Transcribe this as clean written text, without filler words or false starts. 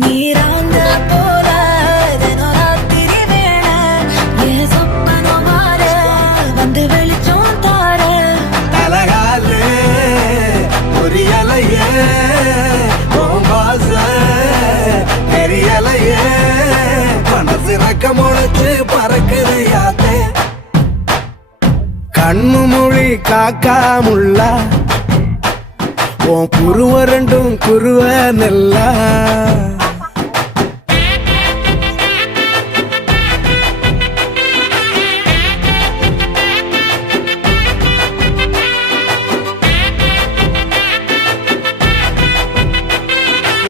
நீராங்க போல தினராத்திரி வேண என் சொப்பனம் மாற வந்து வெளிச்சம் தார தலகாலே புரியலையே பாச தெரியலையே மனசு ரக்க முளைச்சு பறக்குது யாத்தே கண்ணு மொழி காக்காமுள்ள உன் குருவ ரெண்டும் குருவ நெல்லா